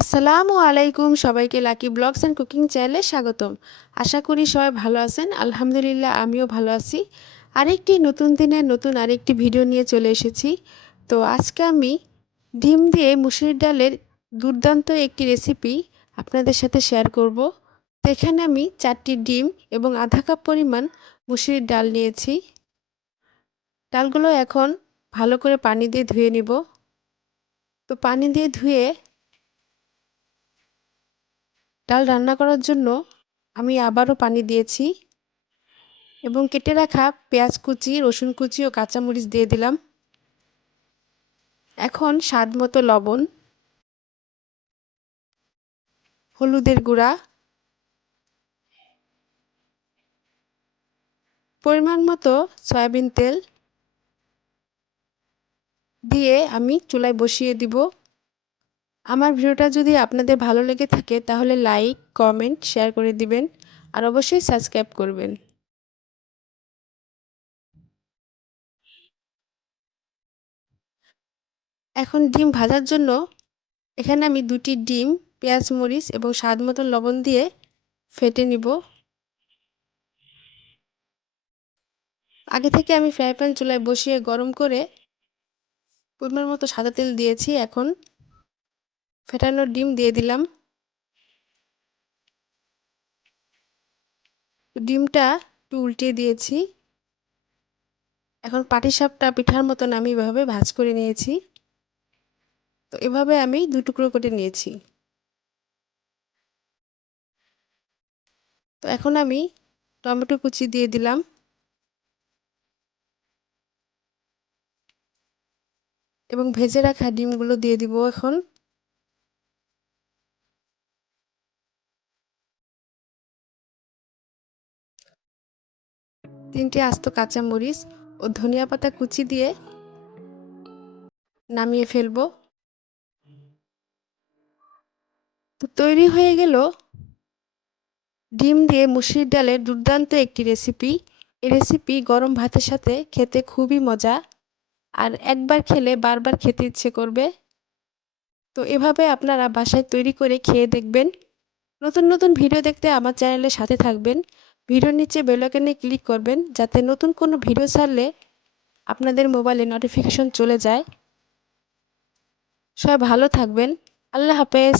আসসালামু আলাইকুম, সবাইকে লাকি ব্লগস অ্যান্ড কুকিং চ্যানেলে স্বাগতম। আশা করি সবাই ভালো আছেন। আলহামদুলিল্লাহ, আমিও ভালো আছি। আরেকটি নতুন দিনের নতুন আরেকটি ভিডিও নিয়ে চলে এসেছি। তো আজকে আমি ডিম দিয়ে মুসুরির ডালের দুর্দান্ত একটি রেসিপি আপনাদের সাথে শেয়ার করব। তো এখানে আমি 4টি ডিম এবং আধা কাপ পরিমাণ মুসুরির ডাল নিয়েছি। ডালগুলো এখন ভালো করে পানি দিয়ে ধুয়ে নিব। তো পানি দিয়ে ধুয়ে ডাল রান্না করার জন্য আমি আবারও পানি দিয়েছি এবং কেটে রাখা পেঁয়াজ কুচি, রসুন কুচি ও কাঁচামরিচ দিয়ে দিলাম। এখন স্বাদ মতো লবণ, হলুদের গুঁড়া, পরিমাণ মতো সয়াবিন তেল দিয়ে আমি চুলায় বসিয়ে দিব। আমার ভিডিওটা যদি আপনাদের ভালো লেগে থাকে তাহলে লাইক, কমেন্ট, শেয়ার করে দিবেন আর অবশ্যই সাবস্ক্রাইব করবেন। এখন ডিম ভাজার জন্য এখানে আমি 2টি ডিম পেঁয়াজ মরিচ এবং স্বাদ মতো লবণ দিয়ে ফেটে নিব। আগে থেকে আমি ফ্রাই প্যান চুলায় বসিয়ে গরম করে পরিমাণ মতো সাদা তেল দিয়েছি। এখন ফেটানো ডিম দিয়ে দিলাম। ডিমটা একটু উল্টিয়ে দিয়েছি। এখন পাটিসাপটা পিঠার মতন আমি এভাবে ভাঁজ করে নিয়েছি। তো এভাবে আমি 2 টুকরো করে নিয়েছি। তো এখন আমি টমেটো কুচি দিয়ে দিলাম এবং ভেজে রাখা ডিমগুলো দিয়ে দিব এখন। তিনটে আস্ত কাঁচামরিচ ও ধনিয়া পাতা কুচি দিয়ে নামিয়ে ফেলবো। তো তৈরি হয়ে গেল ডিম দিয়ে মুসুরির ডালের দুর্দান্ত একটি রেসিপি। এই রেসিপি গরম ভাতের সাথে খেতে খুবই মজা, আর একবার খেলে বারবার খেতে ইচ্ছে করবে। তো এভাবে আপনারা বাসায় তৈরি করে খেয়ে দেখবেন। নতুন নতুন ভিডিও দেখতে আমার চ্যানেলের সাথে থাকবেন। ভিডিওর নিচে বেল আইকনে ক্লিক করবেন যাতে নতুন কোনো ভিডিও ছাড়লে আপনাদের মোবাইলে নোটিফিকেশন চলে যায়। সবাই ভালো থাকবেন। আল্লাহ হাফেজ।